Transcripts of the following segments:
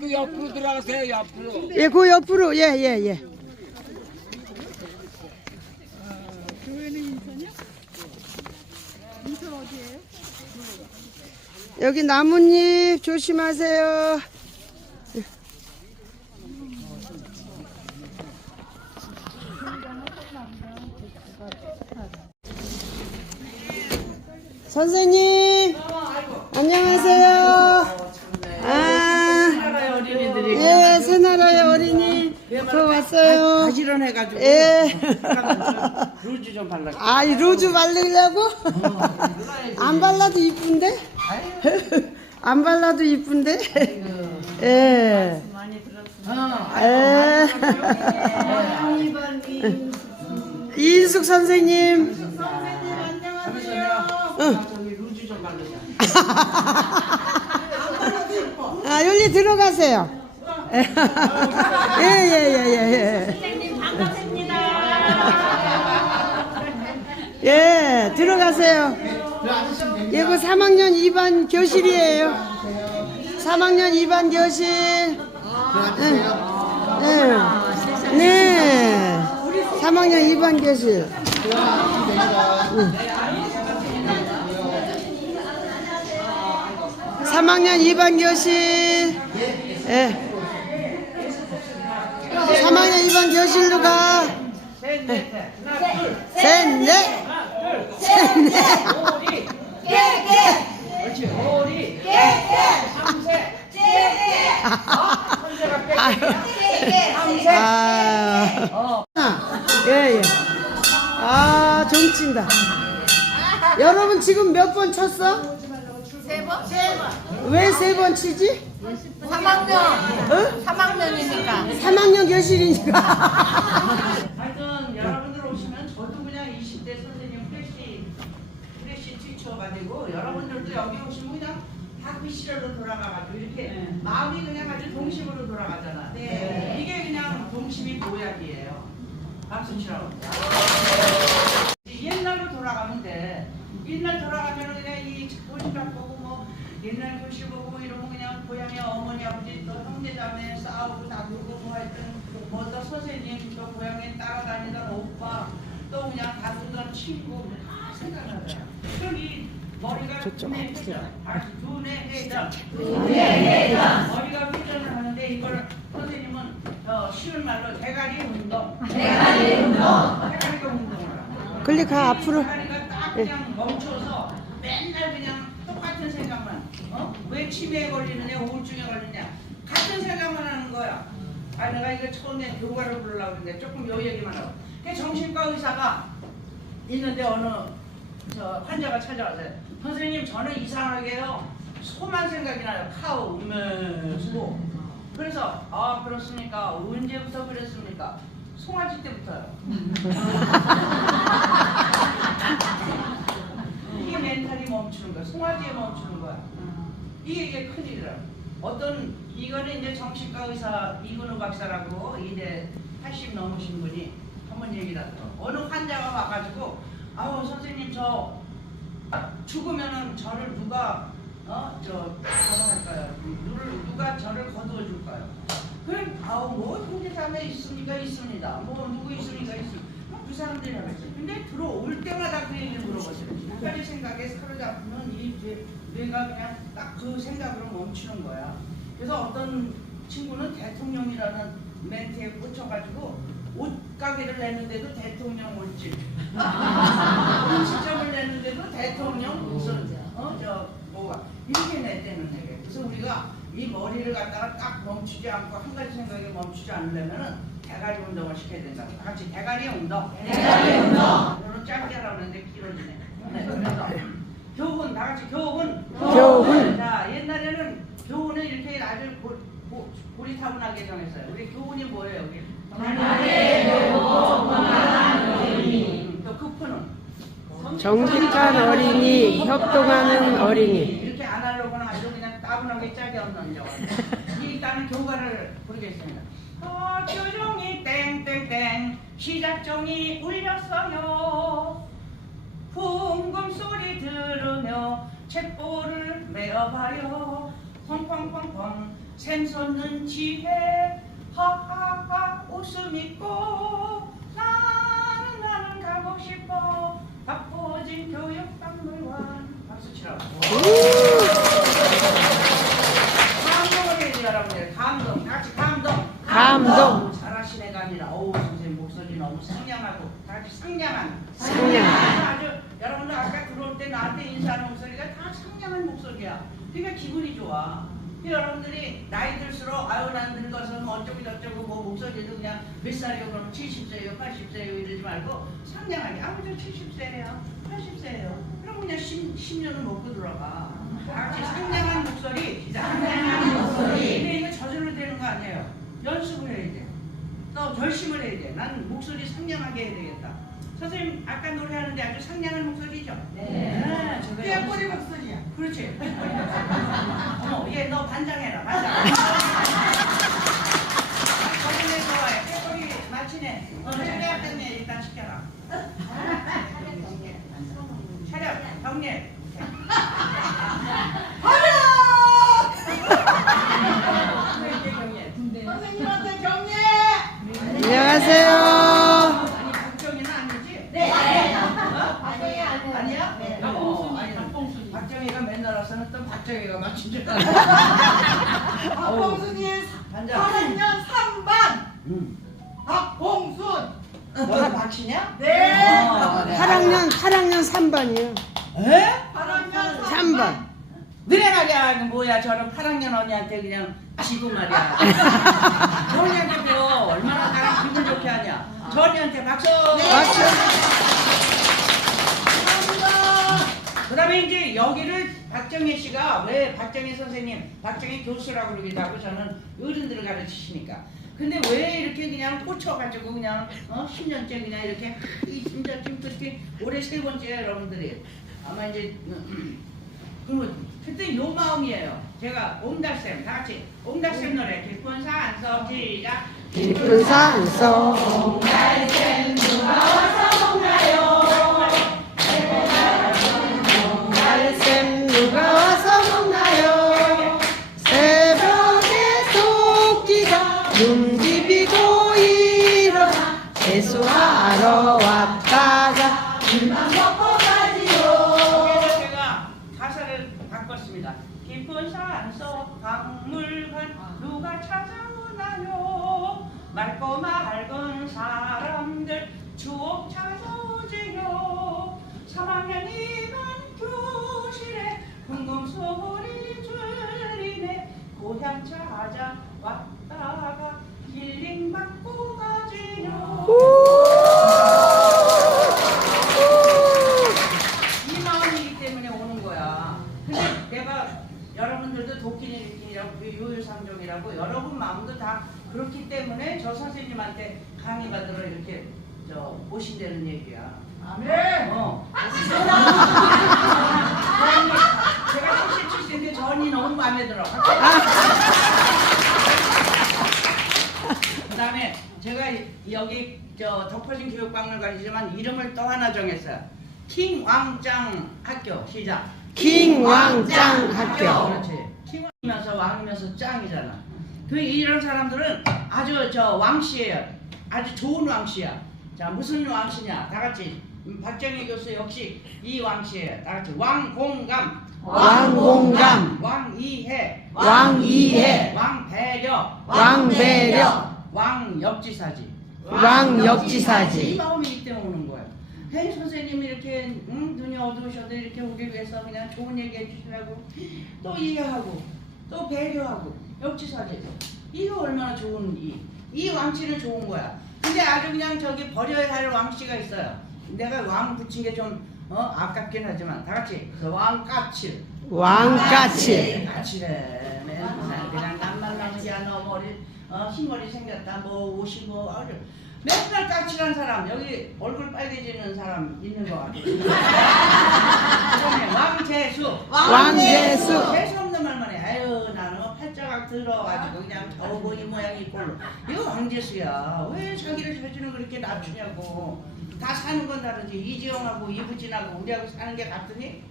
그 옆으로 들어가세요 옆으로 예, 그 옆으로, 예, 예, 예. 여기 나뭇잎 조심하세요. 선생님, 안녕하세요. 아, 어린이들이 예, 새나라의 어린이. 저 왔어요. 가지런해가지고 예. 루즈 좀 발라. 아, 이 루즈 바르려고? 안 발라도 이쁜데? 안 발라도 이쁜데? 예. 어. 예. 이인숙 선생님. 내가 아. 아, 여기 들어가세요. 예, 예, 예, 예, 예. 선생님 반갑습니다. 예, 들어가세요. 예, 그 3학년 2반 교실이에요. 3학년 2반 교실. 네. 네. 3학년 2반 교실. 응. 3학년 2반 교실. 예. 3학년 2반 교실로 가. 셋, 넷. 셋, 넷. 아, 예, 예. 아, 정친다. 여러분 지금 몇 번 쳤어? 왜 세 번 치지? 3학년. 어? 3학년이니까. 3학년 교실이니까. 하여튼 여러분들 오시면 저도 그냥 20대 선생님 프레시 프레시 티처가지고 여러분들도 여기 오시면 그냥 다그 시절로 돌아가가지고 이렇게 마음이 그냥 아주 동심으로 돌아가잖아. 이게 그냥 동심이 보약이에요. 박수 치라고. 옛날로 돌아가면 돼. 옛날 돌아가면 그냥 이 고시락 보고 뭐 옛날 교실 보고 이러면 그냥 고향에 어머니 아버지 또 형제자매 싸우고 다투고 뭐 하여튼 뭐 또 선생님 또 고향에 따라다니던 오빠 또 그냥 다투던 친구 다 생각나요. 그럼 이 머리가 두뇌 회전, 아, 회전, 두뇌 회전. 머리가 회전을 하는데 이걸 선생님은 어, 쉬운 말로 대가리 운동, 대가리 운동, 대가리가 운동을 하는. 클릭 가 앞으로. 대가리가 딱 그냥 멈춰서 맨날 그냥 똑같은 생각만 어? 왜 치매에 걸리느냐 우울증에 걸리냐. 같은 생각만 하는 거야. 아 내가 이거 처음에 교과를 부르려고 했는데 조금 요 얘기만 하고. 그 정신과 의사가 있는데 어느 저 환자가 찾아와서 선생님 저는 이상하게요. 소만 생각이 나요. 카우 음메소 그래서 아 그렇습니까? 언제부터 그랬습니까? 송아지 때부터요. 이게 멘탈이 멈추는 거야. 송아지에 멈추는 거야. 이게 큰일이라. 어떤 이거는 이제 정신과 의사 이근우 박사라고 이제 80 넘으신 분이 한 번 얘기를 하더라고. 어느 환자가 와가지고 아우 선생님 저 죽으면은 저를 누가 어저 저거 할까요? 누를 누가 저를 거두어 줄까요? 그럼 아우 뭐 형제자매 있습니까 있습니다. 뭐 누구 있습니까 있습니다. 그 사람들이 하겠죠. 근데 들어올 때마다 그 얘기를 물어보세요. 한 가지 생각에 사로잡히면 이 뇌- 뇌가 그냥 딱 그 생각으로 멈추는 거야. 그래서 어떤 친구는 대통령이라는 멘트에 꽂혀가지고 옷 가게를 내는데도 대통령 옷집, 음식점을 내는데도 대통령 무슨 어저 뭐가 이렇게 냈다는 얘기예요. 그래서 우리가 이 머리를 갖다가 딱 멈추지 않고 한 가지 생각에 멈추지 않으려면은 대가리 운동을 시켜야 된다. 다 같이 대가리 운동. 대가리 운동. 오늘 짧게 하라고 했는데 길어지네. 네, 그래서 교훈 다 같이 교훈. 교훈. 자 옛날에는 교훈을 이렇게 아주 고, 고, 고리타분하게 정했어요. 우리 교훈이 뭐예요? 여기? 음, 또 급푸는 정직한 어린이, 협동하는 어린이. 이렇게 안 하려고는 아주 그냥 따분하게 짝이 없는 저 일단은 교가를 부르겠습니다. 어, 교종이 땡땡땡 시작종이 울렸어요. 풍금 소리 들으며 책보를 메어봐요. 펑펑펑펑 샘솟는 지혜. 하하하 웃음 있고 나는 나는 가고 싶어. 바쁘진 교육박물관. 박수 치라고 감동을 해야지 여러분들. 감동. 같이 감동. 감동. 잘하시네 감이라 어우 선생님 목소리 너무 상냥하고 같이 상냥한. 상냥. 아주 여러분들 아까 들어올 때 나한테 인사하는 목소리가 다 상냥한 목소리야. 그러니까 기분이 좋아. 여러분들이 나이 들수록 아유 난 늙어서 뭐 어쩌고 저쩌고 뭐 목소리도 그냥 몇 살이요? 그러면 70세요? 80세요? 이러지 말고 상냥하게. 아무 저 70세예요? 80세예요? 그럼 그냥 10, 10년은 먹고 들어가. 같이 상냥한 목소리. 상냥한 목소리. 근데 이거 저절로 되는 거 아니에요? 연습을 해야 돼 또 결심을 해야 돼 난 목소리 상냥하게 해야 되겠다 선생님 아까 노래하는데 아주 상냥한 목소리죠? 네. 그냥 꼬리 목소리야. 그렇지. 꼬리 목소리. 어머, 얘 너 반장해라, 반장. 저번에 좋아해. 맞히네. 어, 차려 때문에 일단 시켜라. 차려, 경례. 박씨냐? 네 어, 네. 8학년 8학년 3반이요. 에? 8학년 3반. 너네 말이야 그 뭐야 저런 8학년 언니한테 그냥 지고 말이야 저 언니한테 배워 얼마나 나랑 기분 좋게 하냐 저 언니한테 박수 박수. 그 다음에 이제 여기를 박정희 씨가 왜 박정희 선생님 박정희 교수라고 그러기도 하고 저는 어른들을 가르치시니까 근데 왜 이렇게 그냥 꽂혀가지고 그냥 어 10년째 그냥 이렇게 이 진짜 지금 그렇게 올해 세 번째 여러분들이 아마 이제 그리고 그때 요 마음이에요. 제가 옹달샘 다 같이 옹달샘 노래 깊은 산서 시작. 깊은 산속 말씀 깊은 산속 박물관 누가 찾아오나요? 맑고 맑은 사람들 추억 찾아오지요. 3학년 2반 교실에 궁금 소리 들리네 고향 찾아왔다가 힐링 받 선생님한테 강의 받으러 이렇게 저 오신다는 얘기야. 아멘 어. 제가 77세인데 전이 너무 마음에 들어. 그다음에 제가 여기 저 덕퍼진 교육박물관이지만 이름을 또 하나 정했어요. 킹왕짱 학교 시작. 킹왕짱 학교 그렇지. 킹왕이면서 왕이면서 짱이잖아. 그 이런 사람들은 아주 저 왕씨예요. 아주 좋은 왕씨야. 자 무슨 왕씨냐? 다 같이 음, 박정희 교수 역시 이 왕씨예요. 다 같이 왕공감, 왕공감 왕이해, 왕이해 왕배려, 왕배려 왕역지사지. 이 왕역지사지 마음이기 때문에 오는 거예요. 행 선생님이 이렇게 응, 눈이 어두우셔도 이렇게 오기 위해서 그냥 좋은 얘기 해주시라고 또 이해하고 또 배려하고 역지사지. 이거 얼마나 좋은 이. 이 왕씨는 좋은 거야. 근데 아주 그냥 저기 버려야 할 왕씨가 있어요. 내가 왕 붙인 게좀 어, 아깝긴 하지만 다 같이 그 왕까칠. 왕까칠 까칠해. 맨날 그냥 남만 남지야 너 머리 어, 흰머리 생겼다 뭐 옷이 뭐 아주 맨날 까칠한 사람 여기 얼굴 빨개지는 사람 있는 것 같아. 왕재수. 왕재수 재수 없는 말만 해. 아유 나는 뭐 팔자각 들어가지고 그냥 겨우 이 모양 이 꼴로. 이거 왕재수야. 왜 자기를 자주는 그렇게 낮추냐고. 다 사는 건 다르지. 이지영하고 이부진하고 우리하고 사는 게 같으니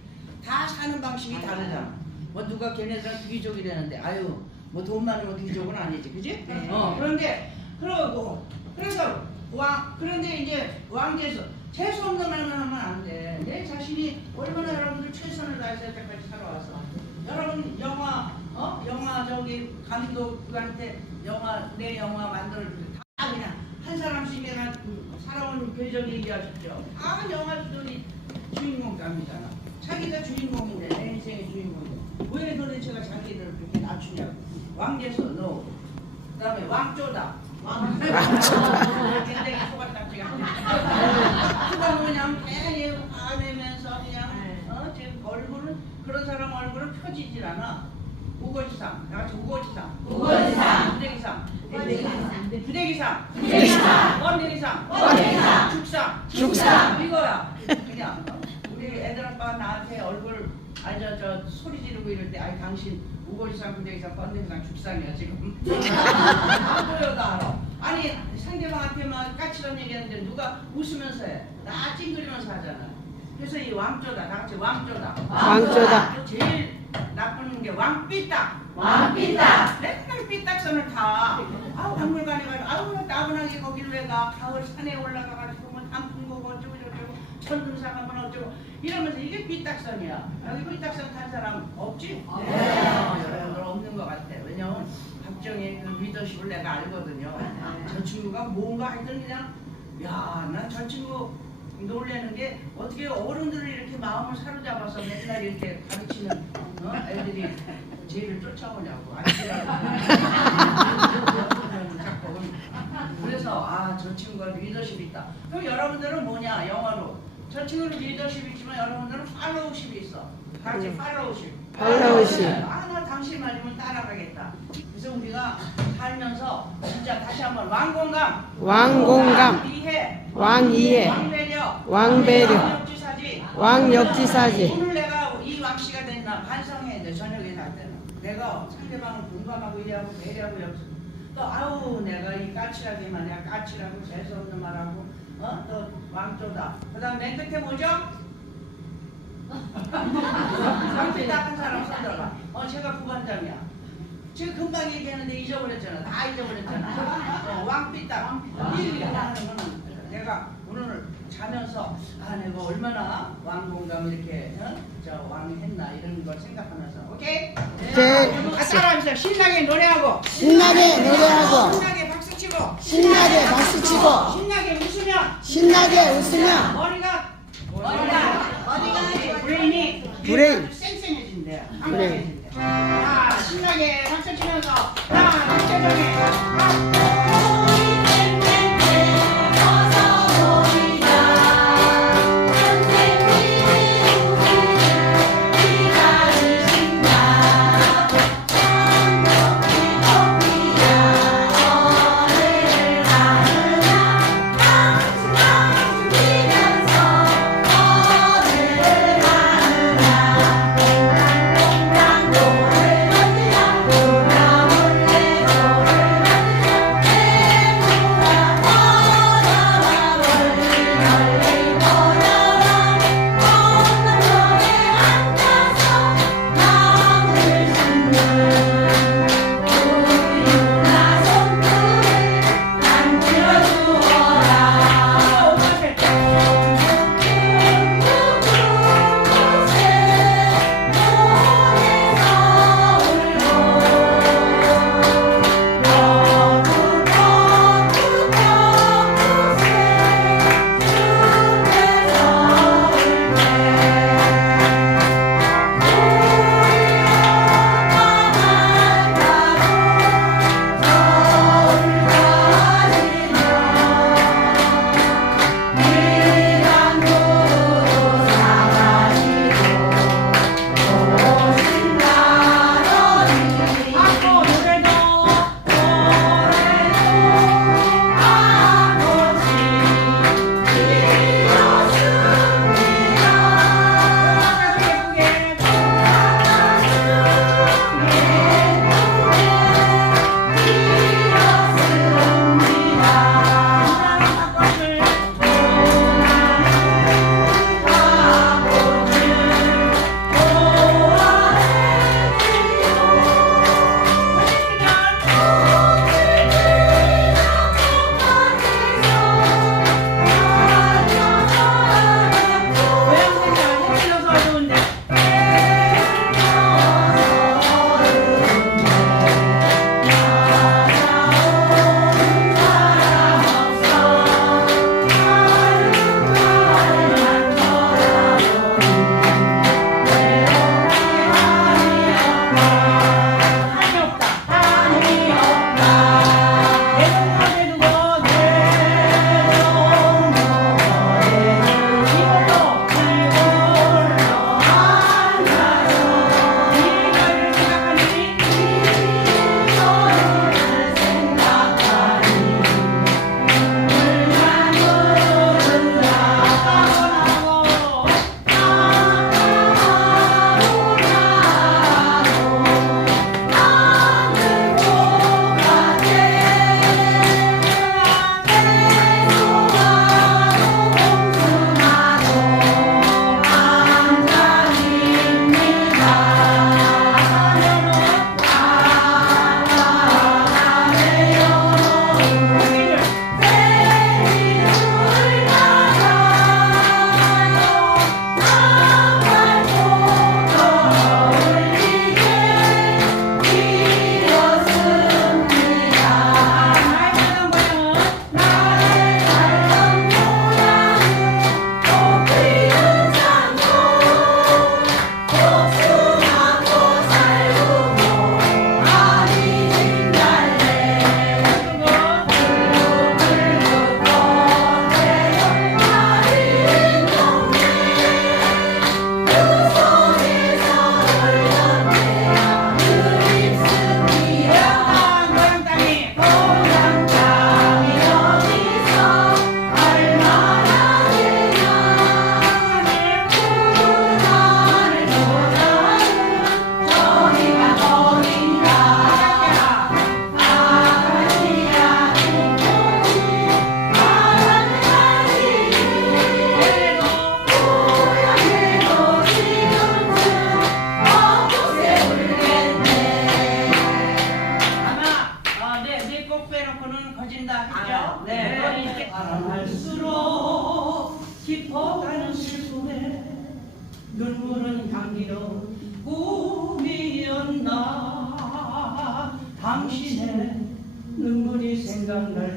다 사는 방식이 다르잖아. 뭐 누가 걔네들은 귀족이 되는데 아유 뭐 돈 많으면 귀족은 아니지, 그지? 어 그런데 그러고 그래서 왕 그런데 이제 왕께서 재수 없는 말만 하면 안 돼. 내 자신이 얼마나 여러분들 최선을 다해서 여태까지 살아와서 여러분 영화 어 영화 저기 감독한테 영화 내 영화 만들 다 그냥 한 사람씩이나 살아온 궤적 얘기하셨죠. 다 영화 주전이 주인공 감이잖아. 자기가 주인공인데 내 인생의 주인공인데 왜 도대체가 자기를 그렇게 낮추냐고. 왕께서 너. 그다음에 왕조다. 왕조다. 굉장히 소갈딱지가. 왕조가 뭐냐면 그냥 화내면서 그냥 어 지금 얼굴은 그런 사람 얼굴은 펴지질 않아. 우거지상. 다 같이 우거지상. 우거지상. 부대기상. 부대기상. 부대기상. 번데기상. 번데기상. 죽상. 죽상. 이거야. 그냥 우리 애들 아빠가 나한테 얼굴 아니 저, 저 소리 지르고 이럴 때 아니 당신 우거지상 부대기상 번데기상 죽상이야 지금. 안 보여도 알아. 아니 상대방한테 막 까칠한 얘기하는데 누가 웃으면서 해. 나 찡그리면서 하잖아. 그래서 이 왕조다. 다 같이 왕조다. 왕조다. 제일 나쁜 게 왕삐딱. 왕삐딱. 맨날 삐딱선을 타. 아우 박물관에 가서 아우 따분하게 거길 왜 가? 가을 산에 올라가가지고 뭐 단풍 보고 어쩌고 저쩌고 천둥사가 뭐 어쩌고 이러면서 이게 삐딱선이야. 여기 삐딱선 탄 사람 없지? 네. 여러분들 없는 것 같아. 왜냐면 박정희 그 리더십을 내가 알거든요. 저 친구가 뭔가 하여튼 그냥 야, 난 저 친구 놀래는 게 어떻게 어른들을 이렇게 마음을 사로잡아서 맨날 이렇게 가르치는 어? 애들이 쟤를 쫓아오냐고 그래서 아 저 친구가 리더십이 있다. 그럼 여러분들은 뭐냐? 영어로 저 친구는 리더십이 있지만 여러분들은 팔로우십이 있어. 다 같이 팔로우십. 팔로우십. 아 나 당신 말이면 따라가겠다. 그래서 우리가 살면서 진짜 다시 한번 왕공감. 왕공감, 이해. 왕이해, 왕배려. 왕배려, 왕역지사지. 왕역지사지. 오늘 내가 이 왕씨가 됐나 반성해야 돼 저녁에 잘 때는. 내가 상대방을 공감하고 이해하고 배려하고 역또 아우 내가 이 까칠하게만 내가 까칠하고 재수없는 말하고 어 또 왕조다. 그 다음 맨 끝에 뭐죠? 왕삐딱 한 사람 손들어봐 어 제가 부반장이야. 제가 금방 얘기했는데 잊어버렸잖아. 다 잊어버렸잖아. 어, 왕삐딱 이 얘기 하는 거는 내가 오늘 자면서 아 내가 얼마나 왕공감 이렇게 어? 저 왕했나 이런 걸 생각하면서 오케이? 네. 아, 따라하면서 신나게 노래하고. 신나게 노래하고, 신나게 치고 신나게 박수 치고, 신나게 웃으면. 신나게 웃으면. 머리가 머리가 머리가 브레인이 브레인. 쌩쌩해진대 브레인. 자 신나게 박수 치면서. 하나 둘셋 하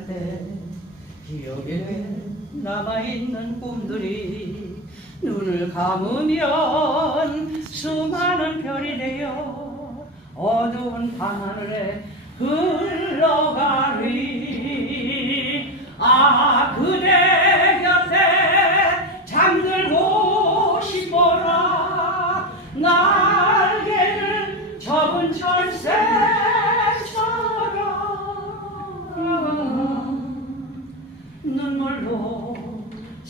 때 기억에 남아있는 꿈들이 눈을 감으면 수많은 별이 되어 어두운 밤하늘에 흘러가리. 아그